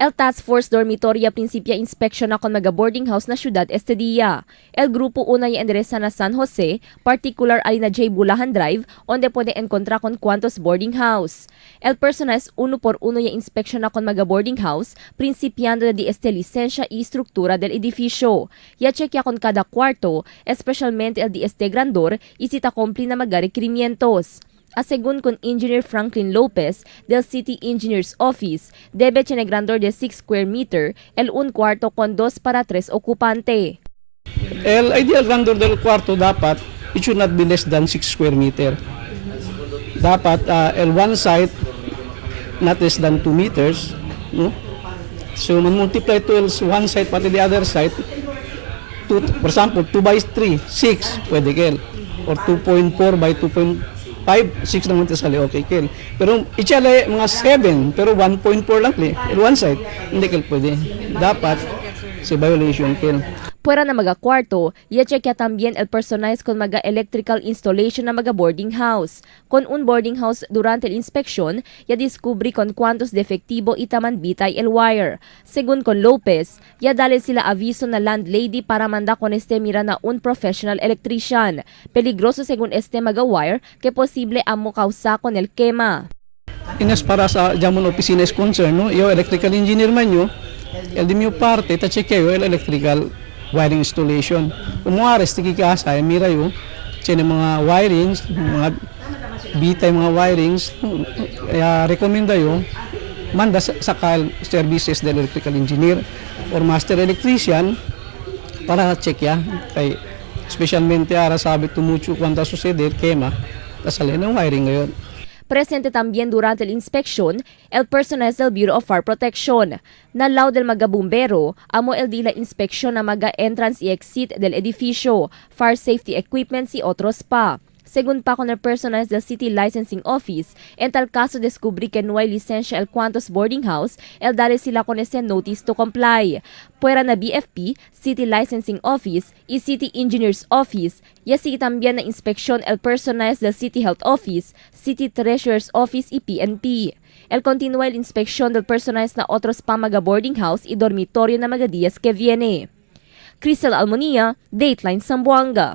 El Task Force Dormitory a Principia Inspecciona con mga boarding house na syudad este día. El Grupo una y endereza na San Jose, particular alina J. Bulahan Drive, onde puede encontrar con cuantos boarding house. El personal es uno por uno y inspecciona con mga boarding house, principiando de este licencia y estructura del edificio. Ya chequea con cada cuarto, especialmente el de este grandor, y si ta cumpli na mga requerimientos. Asegun con Engineer Franklin Lopez del City Engineer's Office, debe tiene grandor de 6 square meter, el un cuarto con 2 para 3 ocupante. El ideal grandor del kwarto dapat, it should not be less than 6 square meter. Dapat el one side not less than 2 meters. No? So multiply to one side pati the other side. For example, 2 by 3, 6 pwede kel. Or 2.4 by 2.5, 6 naman tasali, okay kel. Pero ityala mga 7, pero 1.4 lang kel. One side, hindi kel pwede. Dapat si violation kel. Puera na mga kwarto, i-checkya también el personalize con mga electrical installation na mga boarding house. Con un boarding house durante el inspeksyon, ya descubri con cuantos defektibo itaman bitay el wire. Según con Lopez, ya dale sila aviso na landlady para manda con este mira na un professional electrician. Peligroso según este mga wire que posible amo kausa con el quema. Inas para sa jamon opisina is concern, no? Yo electrical engineer man yo, el di mio parte ta check yo el electrical wiring installation. Umuares tiki kasa mira yo, tiene mga wirings, mga bitay mga wirings, recommenda yo manda sa services del electrical engineer or master electrician para check ya kay especialmente ara sabi tumucho cuando suceder quema, tasali ng wiring ngayon. Presente también durante la inspección el personal del Bureau of Fire Protection. Nalaw del mga bumbero, amo el di la inspeksyon na mga entrance y exit del edificio, fire safety equipments y otros pa. Según pa con el personal del City Licensing Office, en tal caso descubrí que no hay licencia el cuantos boarding house, el dale sila con ese notice to comply. Puera na BFP, City Licensing Office y City Engineer's Office, y así también na inspeksyon el personal del City Health Office, City Treasurer's Office y PNP. El continúa el inspeksyon del personal na otros pa mga boarding house y dormitorio na mga días que viene. Crisel Almonía, Dateline Zamboanga.